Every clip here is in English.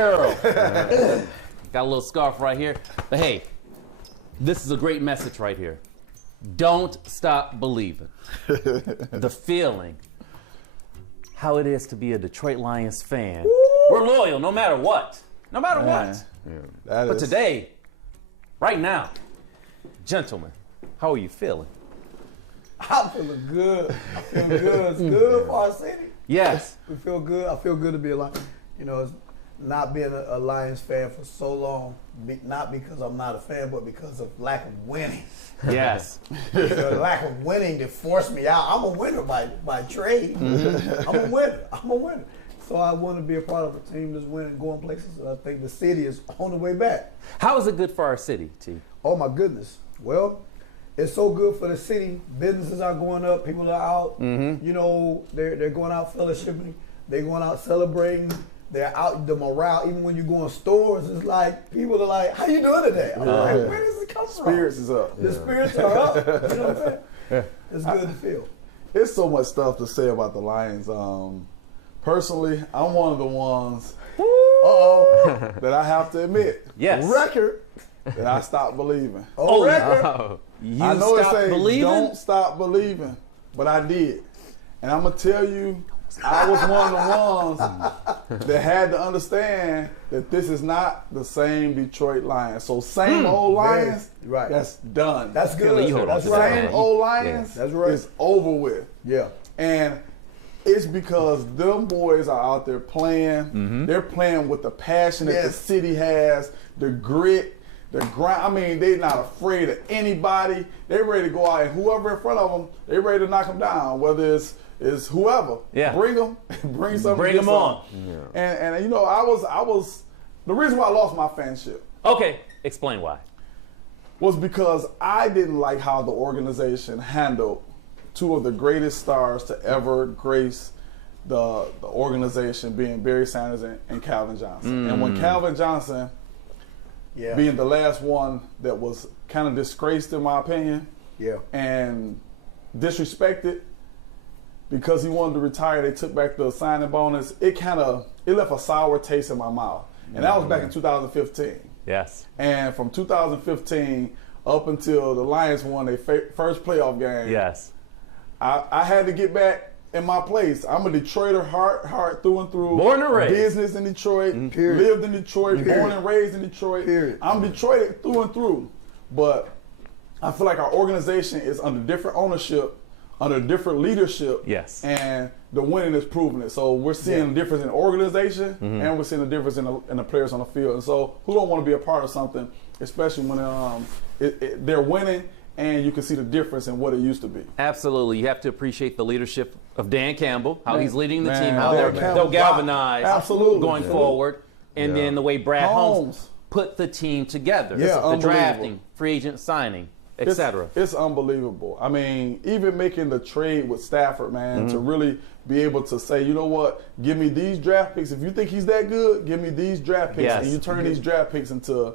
Got a little scarf right here. But hey, this is a great message right here. Don't stop believing. The feeling, how it is to be a Detroit Lions fan. Woo! We're loyal no matter what. No matter what. Yeah, but today, right now, gentlemen, how are you feeling? I'm feeling good. I feel good. It's good for our city. Yes. We feel good. I feel good to be a Lions. You know, it's not being a Lions fan for so long, not because I'm not a fan, but because of lack of winning. Yes. The lack of winning that forced me out. I'm a winner by trade. Mm-hmm. I'm a winner. So I want to be a part of a team that's winning, going places. I think the city is on the way back. How is it good for our city, T? Oh, my goodness. Well, it's so good for the city. Businesses are going up. People are out. Mm-hmm. You know, they're going out fellowshipping. They're going out celebrating. They're out, the morale, even when you go in stores, it's like, people are like, how you doing today? I'm like, where does it come from? Spirits is up. The spirits are up. You know what I'm saying? Yeah. It's good to feel. There's so much stuff to say about the Lions. Personally, I'm one of the ones that I have to admit. Yes. Record that I stopped believing. Record. No. You I know stopped it says believing? Don't stop believing, but I did. And I'm going to tell you, I was one of the ones that had to understand that this is not the same Detroit Lions. So same old Lions, right? That's done. That's good. That's right. Same old Lions, that's right. Is over with. Yeah. And it's because them boys are out there playing. Mm-hmm. They're playing with the passion that the city has, the grit, the grind. I mean, they're not afraid of anybody. They're ready to go out, and whoever in front of them, they're ready to knock them down, whether it's whoever. Yeah. Bring them. Bring something. Bring them on. Yeah. And you know, I was the reason why I lost my fanship. Okay, explain why. Was because I didn't like how the organization handled two of the greatest stars to ever grace the organization, being Barry Sanders and Calvin Johnson. And when Calvin Johnson, being the last one that was kind of disgraced, in my opinion, and disrespected, because he wanted to retire, they took back the signing bonus. It left a sour taste in my mouth. And that was back in 2015. Yes. And from 2015 up until the Lions won their first playoff game. Yes. I had to get back in my place. I'm a Detroiter, heart through and through. Born and raised. Business in Detroit. Lived in Detroit. Born and raised in Detroit. I'm Detroit through and through. But I feel like our organization is under different ownership, under different leadership. Yes. And the winning is proving it. So we're seeing a difference in the organization, and we're seeing a difference in the players on the field. And so who don't want to be a part of something, especially when they're winning, and you can see the difference in what it used to be. Absolutely. You have to appreciate the leadership of Dan Campbell, how he's leading the team, how they'll galvanize going forward, and then the way Brad Holmes put the team together. The drafting, free agent signing, etc. It's unbelievable. I mean, even making the trade with Stafford, man, to really be able to say, you know what, give me these draft picks. If you think he's that good, give me these draft picks. And you turn these draft picks into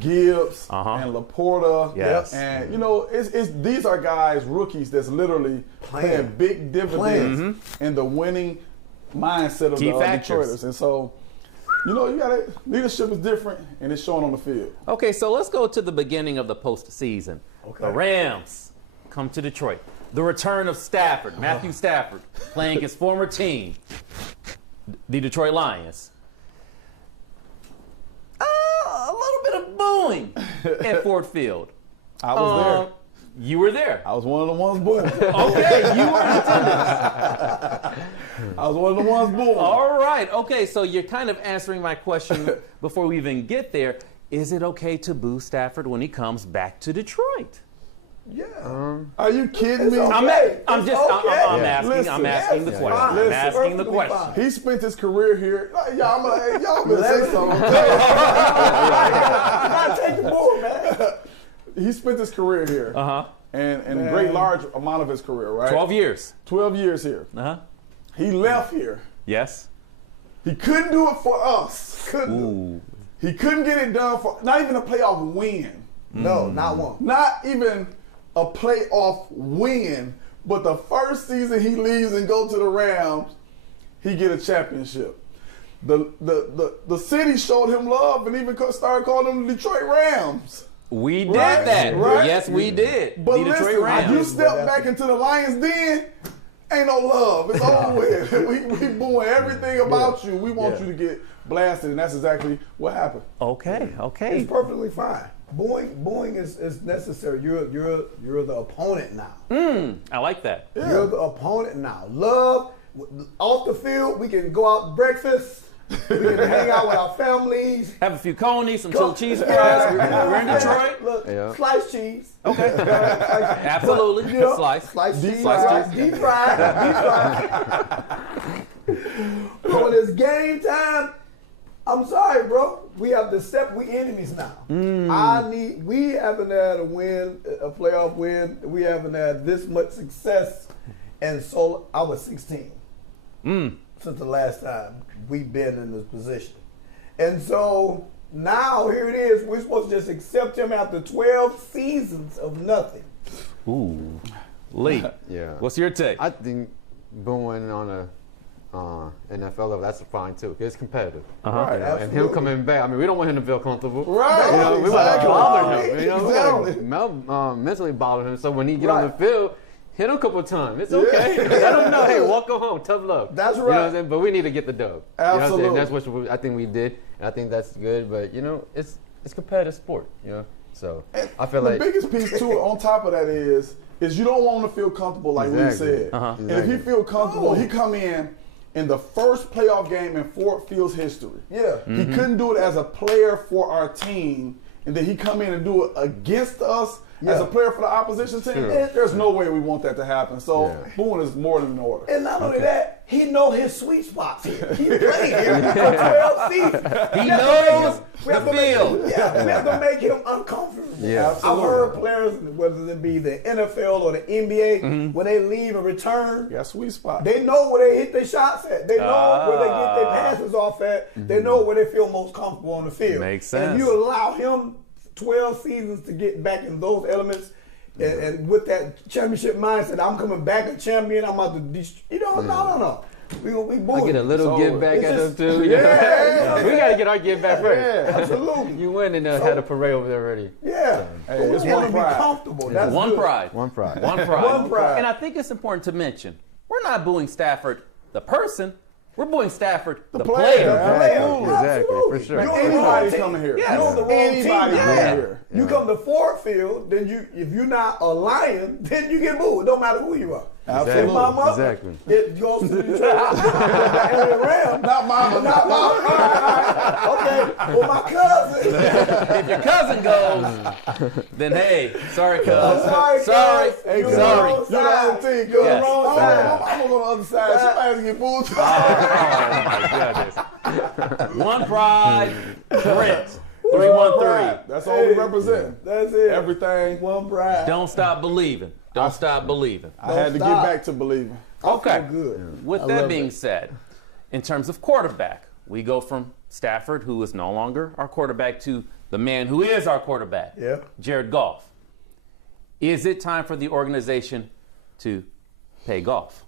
Gibbs and Laporta. Yes. And, you know, these are guys, rookies, that's literally playing big dividends in the winning mindset of the Detroiters. And so, you know, leadership is different, and it's showing on the field. Okay, so let's go to the beginning of the postseason. Okay. The Rams come to Detroit. The return of Stafford, Matthew Stafford, playing his former team, the Detroit Lions. A little bit of booing at Ford Field. I was there. You were there. I was one of the ones booing. Okay, you were in attendance. I was one of the ones booing. All right. Okay, so you're kind of answering my question before we even get there. Is it okay to boo Stafford when he comes back to Detroit? Yeah. Are you kidding me? I'm asking the question. I'm asking the question. He spent his career here. Y'all better say something. You gotta take the bull, man. He spent his career here. And a great large amount of his career, right? 12 years. 12 years here. He left here. Yes. He couldn't do it for us. He couldn't get it done for not even a playoff win. No, not one. Not even a playoff win. But the first season he leaves and go to the Rams, he get a championship. the city showed him love and even started calling them the Detroit Rams. We did Right, that. right. Yes, we did. But The Detroit listen, Rams. you step back into the Lions den, ain't no love. It's over with. We booing everything about you. We want you to get blasted, and that's exactly what happened. Okay. It's perfectly fine. Booing is necessary. You're the opponent now. I like that. Yeah. You're the opponent now. Love, off the field, we can go out to breakfast. We can hang out with our families. Have a few conies, some chili cheese fries. We're in Detroit. Look, sliced chease. Okay. Absolutely. You know, Slice. Sliced cheese. Sliced cheese. Deep fried. But when it's game time, I'm sorry, bro. We have to we enemies now. We haven't had a playoff win. We haven't had this much success. And so I was 16 since the last time we've been in this position. And so now here it is. We're supposed to just accept him after 12 seasons of nothing. Ooh. Lee. Yeah. What's your take? I think booing on a NFL level, that's fine too. 'Cause it's competitive. Right, You know, and him absolutely. coming back. I mean, we don't want him to feel comfortable. Right. You know, we want to Exactly. bother him. You know, Exactly. we want to mentally bother him. So when he get on the Right. field, hit him a couple of times. It's okay. Let him know, hey, welcome home. Tough love. That's You know what right. I'm saying? But we need to get the dub. You know what I'm saying? Absolutely. That's what I think we did, and I think that's good. But you know, it's competitive sport. You know, so I feel the like biggest piece to it on top of that is you don't want him to feel comfortable like Lee Exactly. said. Uh-huh. And if he feel comfortable, he come in the first playoff game in Ford Field's history. Yeah. He couldn't do it as a player for our team, and then he come in and do it against us as a player for the opposition team. Sure. There's no way we want that to happen. So Yeah. booing is more than in order. And not only that, he know his sweet spots here. He played here for 12 seasons. He knows We have the to make field. him, we have to make him uncomfortable. Yeah. I've heard players, whether it be the NFL or the NBA, when they leave and return, Yeah, sweet spot. they know where they hit their shots at. They know where they get their passes off at. They know where they feel most comfortable on the field. Makes And sense. if you allow him 12 seasons to get back in those elements, and with that championship mindset, I'm coming back a champion. I'm about to, no. We I get a little So, give back it's at just- them too. Yeah. We got to get our give back first. Yeah. Absolutely. You win and had a parade over there already. Yeah. Hey, But we it's want one to be pride. comfortable. That's One good. pride. One pride. One pride. One pride. And I think it's important to mention, we're not booing Stafford, the person. We're booing Stafford, the player. player. Exactly, Absolutely. for sure. You're on the Anybody wrong team. coming here. You're on the wrong Anybody team. coming Yeah. here. You come to Ford Field, then if you're not a Lion, then you get booed. No matter who you are. Absolutely. If my mother Exactly. it goes to the LA Rams, Not mama. not my okay. Well, my cousin. If your cousin goes, then hey, sorry, cuz. Sorry, Sorry. cuz. Hey, You're cuz. the wrong You're the side. other team. You're Yes. the wrong side. I'm on the other side. She might have to get booed. Oh my goodness. One pride, Brent. 313. That's all we represent. That's it. Everything. One pride. Don't stop believing. Don't stop believing. I had to get stop. back to believing. Okay. Good. With I that love being it. said, in terms of quarterback, we go from Stafford, who is no longer our quarterback, to the man who is our quarterback, Yeah. Jared Goff. Is it time for the organization to pay Goff?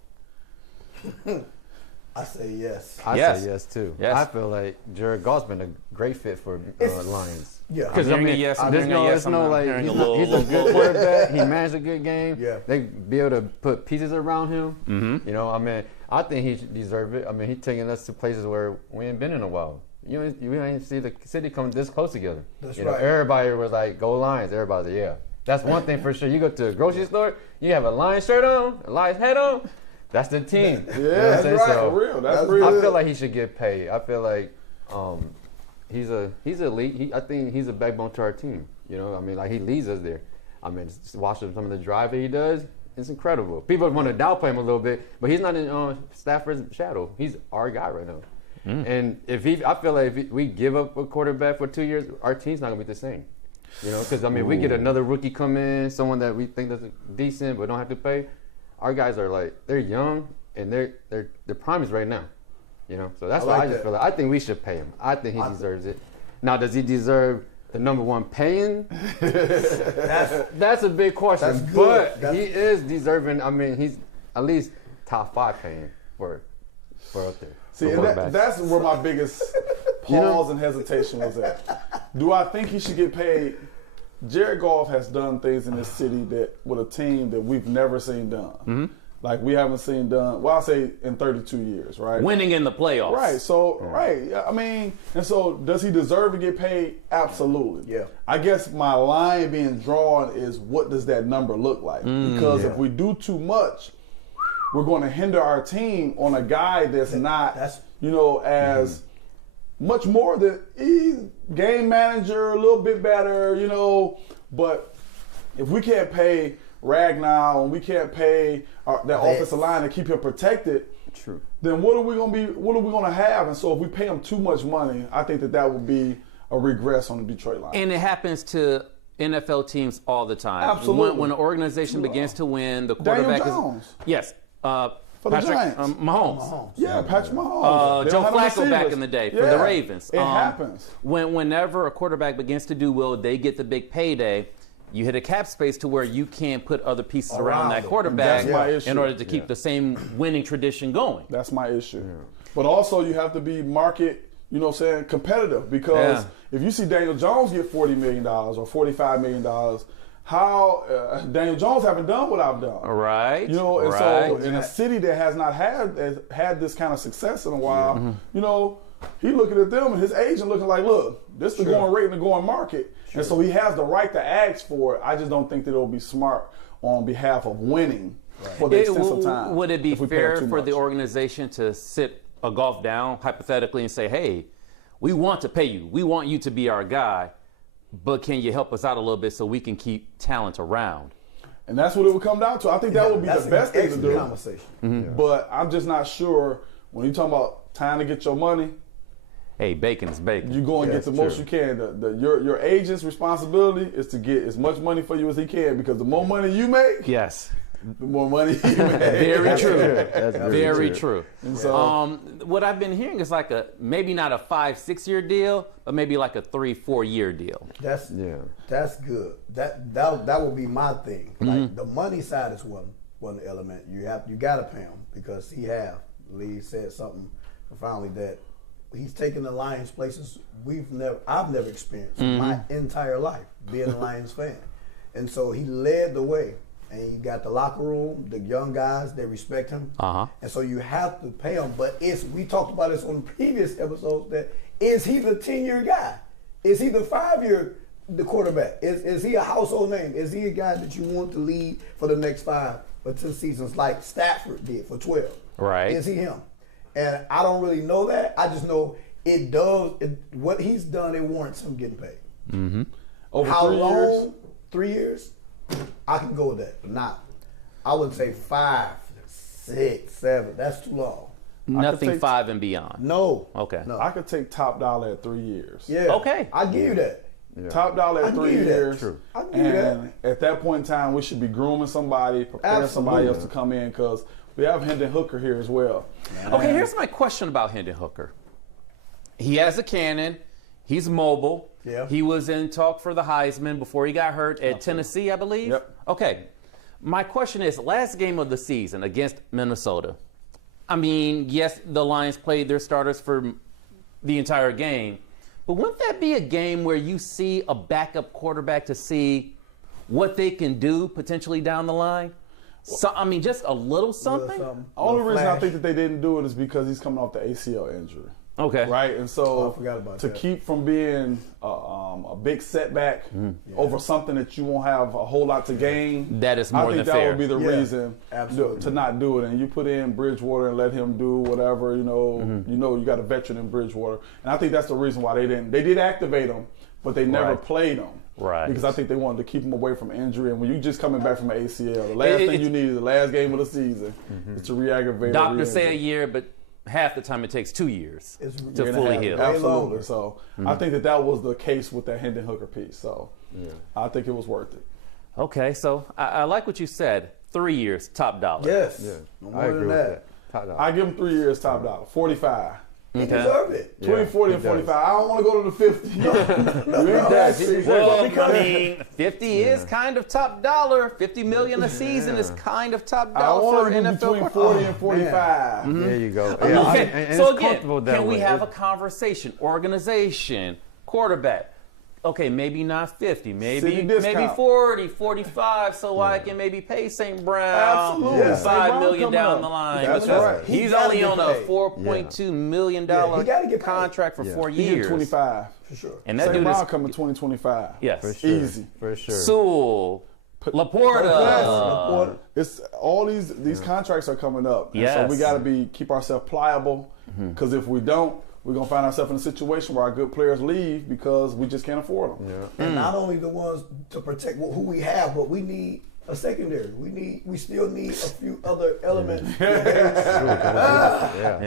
I say yes. I Yes. say yes too. Yes. I feel like Jared Goff's been a great fit for Lions. Yeah. Because I mean, yes, I'm there's hearing a no, yes, there's no I'm like hearing he's, a little. he's a good quarterback. He managed a good game. Yeah. They be able to put pieces around him. Mm-hmm. You know, I mean, I think he deserves it. I mean, he's taking us to places where we ain't been in a while. You ain't see the city come this close together. That's you know, right. everybody was like, "Go Lions!" Everybody was like, "Yeah." That's one thing for sure. You go to a grocery store, you have a Lions shirt on, a Lions hat on. That's the team. Yeah, You know what I'm that's saying? right. So, For real. That's That's real. I feel like he should get paid. I feel like he's elite. I think he's a backbone to our team. You know, I mean, like he leads us there. I mean, just watching some of the drive that he does, it's incredible. People want to downplay him a little bit, but he's not in Stafford's shadow. He's our guy right now. And I feel like if we give up a quarterback for 2 years, our team's not gonna be the same. You know, because I mean, we get another rookie come in, someone that we think that's decent but don't have to pay. Our guys are like they're young and their prime is right now. You know, so that's I why like I just that. feel like I think we should pay him. I think he deserves it. Now, does he deserve the number one paying? That's a big question. That's good. But he is deserving. I mean, he's at least top 5 paying for out there. See, and that's where my biggest pause and hesitation was at. Do I think he should get paid? Jared Goff has done things in this city that with a team that we've never seen done. Like we haven't seen done, well, I'll say in 32 years, right? Winning in the playoffs. Right, so, I mean, and so does he deserve to get paid? Absolutely. Yeah. I guess my line being drawn is what does that number look like? Because if we do too much, we're going to hinder our team on a guy that's not, as much more than he's game manager, a little bit better, but if we can't pay Ragnar and we can't pay that offensive line to keep him protected, then what are we going to have? And so if we pay him too much money, I think that would be a regress on the Detroit Lions. And it happens to NFL teams all the time. Absolutely. When an organization begins to win, the quarterback Daniel Jones. Yes. For the Giants. Mahomes. Yeah, Patrick Mahomes. Joe Flacco back in the day for the Ravens. It happens. Whenever a quarterback begins to do well, they get the big payday. You hit a cap space to where you can't put other pieces around that quarterback in order to keep the same winning tradition going. That's my issue. Yeah. But also you have to be market, competitive, because if you see Daniel Jones get $40 million or $45 million, how Daniel Jones haven't done what I've done. Right. And so in a city that has not had this kind of success in a while, he looking at them and his agent looking like, look, this is the going rate in the going market. And so he has the right to ask for it. I just don't think that it'll be smart on behalf of winning for the extensive time. Would it be fair for the organization to sit a Goff down, hypothetically, and say, hey, we want to pay you. We want you to be our guy, but can you help us out a little bit so we can keep talent around? And that's what it would come down to. I think that would be the best thing to do. Conversation. But I'm just not sure when you're talking about time to get your money. Hey, bacon is bacon. You go and get the most you can. Your agent's responsibility is to get as much money for you as he can, because the more money you make, the more money he makes. Very true. That's very true. And so, what I've been hearing is like maybe not a 5-6 year deal, but maybe like a 3-4 year deal. That's good. That would be my thing. Like the money side is one element. You got to pay him, because Lee said something profoundly that he's taken the Lions places I've never experienced in my entire life, being a Lions fan. And so he led the way. And you got the locker room, the young guys, they respect him. And so you have to pay him. But we talked about this on previous episodes, that is he the 10-year guy? Is he the 5-year the quarterback? Is he a household name? Is he a guy that you want to lead for the next 5 or 10 seasons like Stafford did for 12? Right. Is he him? And I don't really know that. I just know what he's done, it warrants him getting paid. Over How 3 long? years? 3 years? I can go with that, but not. I would say 5, 6, 7. That's too long. Nothing 5 and beyond. No. Okay. No. I could take top dollar at 3 years. Yeah. Okay. I give you that. Yeah. Top dollar at 3 years. True. I give you that. And at that point in time, we should be grooming somebody, preparing somebody else to come in, because we have Hendon Hooker here as well. Okay, here's my question about Hendon Hooker. He has a cannon. He's mobile. Yeah. He was in talk for the Heisman before he got hurt at Tennessee, I believe. Yep. Okay. My question is, last game of the season against Minnesota, I mean, yes, the Lions played their starters for the entire game, but wouldn't that be a game where you see a backup quarterback to see what they can do potentially down the line? So, I mean, just a little something? The only reason I think that they didn't do it is because he's coming off the ACL injury. Okay. Right? And so I forgot about to that. keep from being a big setback over something that you won't have a whole lot to gain, that is more than fair. I think that would be the reason absolutely. to not do it. And you put in Bridgewater and let him do whatever, you got a veteran in Bridgewater. And I think that's the reason why they didn't. They did activate him, but they never played him. Right. Because I think they wanted to keep him away from injury. And when you just coming back from an ACL, the last thing you need is the last game of the season is to re-aggravate. Doctors say a year, but half the time it takes 2 years to fully heal. Absolutely. So I think that was the case with that Hendon Hooker piece. So I think it was worth it. Okay, so I like what you said. 3 years, top dollar. Yes. Yeah. No I more agree than with that. that. Top dollar. I give him 3 years top dollar, 45. He deserved it. Between 40 and 45. I don't want to go to the 50. Well, I mean, 50 is kind of top dollar. 50 million a season is kind of top I dollar want for to an be NFL between quarterback. 40 and 45. There you go. Okay, and so it's again, comfortable that can we way. have a conversation? Organization, quarterback. Okay, maybe not 50, City maybe discount. 40, 45, so I can maybe pay St. Brown Absolutely. Yeah. St. Brown $5 million coming down up. the line. That's because right. He's He gotta only get on a paid. $4.2 million Yeah, he gotta get paid. contract for 4 He years. get 25. For sure. And that St. dude Brown is coming 2025. yes. For sure. Easy. For sure. Sewell, Laporta. Laporta. It's all these contracts are coming up. And so Yes. we got to keep ourselves pliable, because if we don't, we're gonna find ourselves in a situation where our good players leave because we just can't afford them. Yeah. And not only the ones to protect who we have, but we need a secondary. We still need a few other elements. Yeah,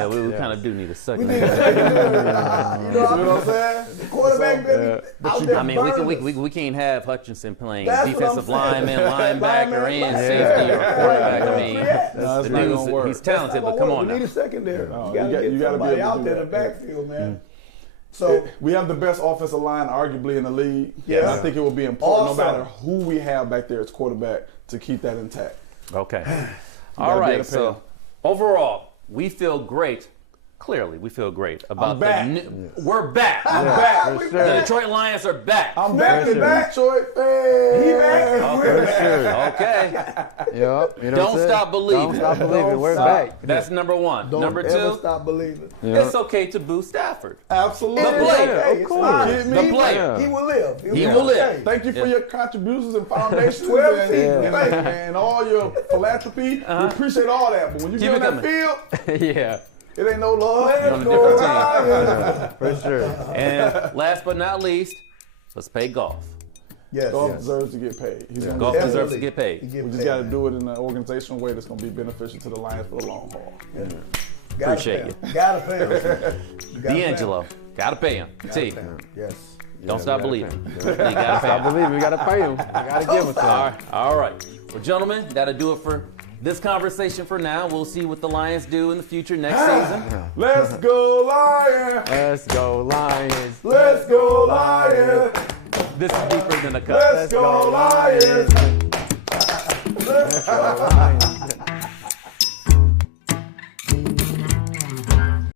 we kind of do need a We second. need a secondary. You know what I'm saying? The quarterback been out there I mean, burning we can't have Hutchinson playing That's what defensive I'm saying. lineman, linebacker, Lineman, and yeah. safety or quarterback. Yeah. I mean, Yeah. No, it's the not dude's gonna work. he's talented, but come on We need now. a secondary. No, You gotta get you gotta be somebody able to out do there in the that. backfield, man. So We have the best offensive line, arguably, in the league. Yeah. And I think it will be important, Also- no matter who we have back there as quarterback, to keep that intact. Okay. gotta All be right. able to pay So him. overall, we feel great. Clearly, we feel great about back. the new. We're back. Back. For The sure. Detroit Lions are back. I'm back For in sure. Detroit, man. he back. Okay. For sure. Okay. Yep. You know what Don't I'm saying? stop believing. Don't stop believing. Don't We're stop. back. That's number one. Don't Number ever two, stop believing. it's okay to boo Stafford. Absolutely. The player. Hey, Of it's course. fine. Get me? The player. He will live. He will live. okay. Thank you for your contributions and foundations 12 and, seasons. and all your philanthropy. We appreciate all that. But when you Keep get it on that field, Yeah. it ain't no love. You're on a different team. For sure. And last but not least, let's pay Goff. Yes. Goff yes. deserves to get paid. He's gonna Goff get paid. deserves to Definitely. get paid. He get We just paid, got to man. do it in an organizational way that's going to be beneficial to the Lions for the long haul. Gotta Appreciate pay him. Gotta pay him. You gotta pay him. D'Angelo, gotta pay him. Gotta T, pay him. Yes. don't stop believing. You gotta pay I him. believe we gotta pay him. We gotta give him some. All right. Well, gentlemen, that'll do it for this conversation for now. We'll see what the Lions do in the future next season. Let's go Lions! Let's go Lions. Let's go Lions! This is deeper than a cut. Let's go Lions!